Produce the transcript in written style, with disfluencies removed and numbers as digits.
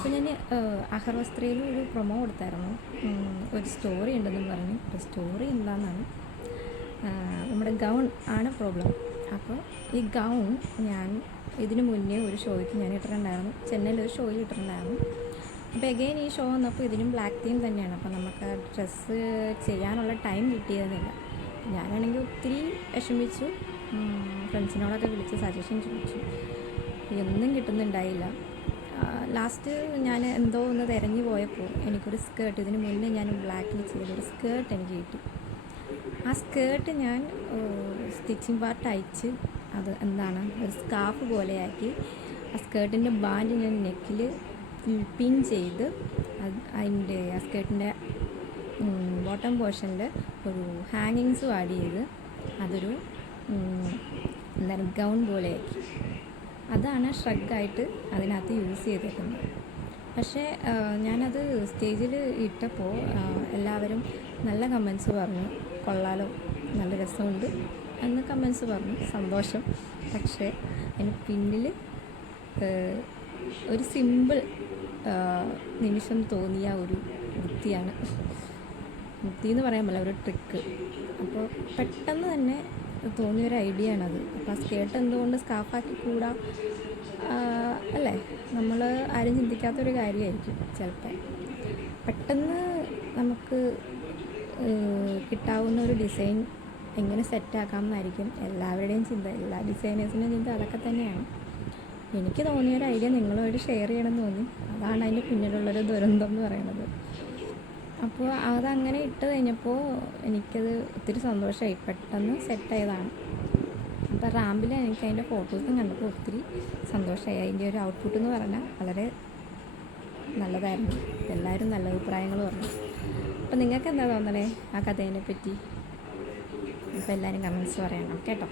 അപ്പോൾ ഞാൻ അഹർവസ്ത്രയിൽ ഒരു പ്രൊമോ കൊടുത്തായിരുന്നു. ഒരു സ്റ്റോറി ഉണ്ടെന്നും പറഞ്ഞു. അപ്പോൾ സ്റ്റോറി എന്താണെന്നാണ്, നമ്മുടെ ഗൗൺ ആണ് പ്രോബ്ലം. അപ്പോൾ ഈ ഗൗൺ ഞാൻ ഇതിനു മുന്നേ ഒരു ഷോയ്ക്ക് ഞാൻ ഇട്ടിട്ടുണ്ടായിരുന്നു, ചെന്നൈയിലൊരു ഷോയിൽ ഇട്ടിട്ടുണ്ടായിരുന്നു. അപ്പോൾ എഗെയിൻ ഈ ഷോ വന്നപ്പോൾ ഇതിനും ബ്ലാക്ക് തീം തന്നെയാണ്. അപ്പോൾ നമുക്ക് ആ ഡ്രസ്സ് ചെയ്യാനുള്ള ടൈം കിട്ടിയതെന്നില്ല. ഞാനാണെങ്കിൽ ഒത്തിരി വിഷമിച്ചു, ഫ്രണ്ട്സിനോടൊക്കെ വിളിച്ച് സജഷൻ ചോദിച്ചു, ഒന്നും കിട്ടുന്നുണ്ടായില്ല. ലാസ്റ്റ് ഞാൻ എന്തോ ഒന്ന് തിരഞ്ഞു പോയപ്പോൾ എനിക്കൊരു സ്കേർട്ട്, ഇതിന് മുന്നേ ഞാൻ ബ്ലാക്കിൽ ചെയ്തൊരു സ്കേർട്ട് എനിക്ക് കിട്ടി. ആ സ്കേർട്ട് ഞാൻ സ്റ്റിച്ചിങ് പാർട്ട് അയച്ച് അത് എന്താണ് ഒരു സ്കാർഫ് പോലെയാക്കി ആ സ്കേർട്ടിൻ്റെ ബാൻഡ് ഞാൻ നെക്കിൽ പിൻ ചെയ്ത് അതിൻ്റെ ആ സ്കേർട്ടിൻ്റെ ബോട്ടം പോർഷനിൽ ഒരു ഹാങ്ങിങ്സും ആഡ് ചെയ്ത് അതൊരു എന്താണ് ഗൗൺ പോലെയാക്കി. അതാണ് ഷ്രഗായിട്ട് അതിനകത്ത് യൂസ് ചെയ്തേക്കുന്നത്. പക്ഷേ ഞാനത് സ്റ്റേജിൽ ഇട്ടപ്പോൾ എല്ലാവരും നല്ല കമൻസ് പറഞ്ഞു, കൊള്ളാലോ, നല്ല രസമുണ്ട് എന്ന് കമൻസ് പറഞ്ഞു, സന്തോഷം. പക്ഷേ അതിന് പിന്നിൽ ഒരു സിമ്പിൾ നിമിഷം തോന്നിയ ഒരു ബുദ്ധിയാണ്, ബുദ്ധി എന്ന് പറയാൻ പറ്റില്ല, ഒരു ട്രിക്ക്. അപ്പോൾ പെട്ടെന്ന് തന്നെ തോന്നിയൊരു ഐഡിയ ആണത്. അപ്പോൾ ആ സ്കേർട്ട് എന്തുകൊണ്ട് സ്കാർഫാക്കി കൂടാ, അല്ലേ? നമ്മൾ ആരും ചിന്തിക്കാത്തൊരു കാര്യമായിരിക്കും ചിലപ്പോൾ. പെട്ടെന്ന് നമുക്ക് കിട്ടാവുന്ന ഒരു ഡിസൈൻ എങ്ങനെ സെറ്റാക്കാം എന്നായിരിക്കും എല്ലാവരുടെയും ചിന്ത, എല്ലാ ഡിസൈനേഴ്സിൻ്റെയും ചിന്ത അതൊക്കെ തന്നെയാണ്. എനിക്ക് തോന്നിയൊരു ഐഡിയ നിങ്ങളുമായിട്ട് ഷെയർ ചെയ്യണമെന്ന് തോന്നി. അതാണ് അതിൻ്റെ പിന്നിലുള്ളൊരു ദുരന്തം എന്ന് പറയുന്നത്. അപ്പോൾ അതങ്ങനെ ഇട്ട് കഴിഞ്ഞപ്പോൾ എനിക്കത് ഒത്തിരി സന്തോഷമായി, പെട്ടെന്ന് സെറ്റായതാണ്. അപ്പോൾ റാമ്പിൽ എനിക്ക് അതിൻ്റെ ഫോട്ടോസും കണ്ടപ്പോൾ ഒത്തിരി സന്തോഷമായി. അതിൻ്റെ ഒരു ഔട്ട്പുട്ട് എന്ന് പറഞ്ഞാൽ വളരെ നല്ലതായിരുന്നു. എല്ലാവരും നല്ല അഭിപ്രായങ്ങൾ പറഞ്ഞു. അപ്പോൾ നിങ്ങൾക്ക് എന്താ തോന്നണേ ആ കഥേനെ പറ്റി? അപ്പോൾ എല്ലാവരും കമൻസ് പറയണം കേട്ടോ.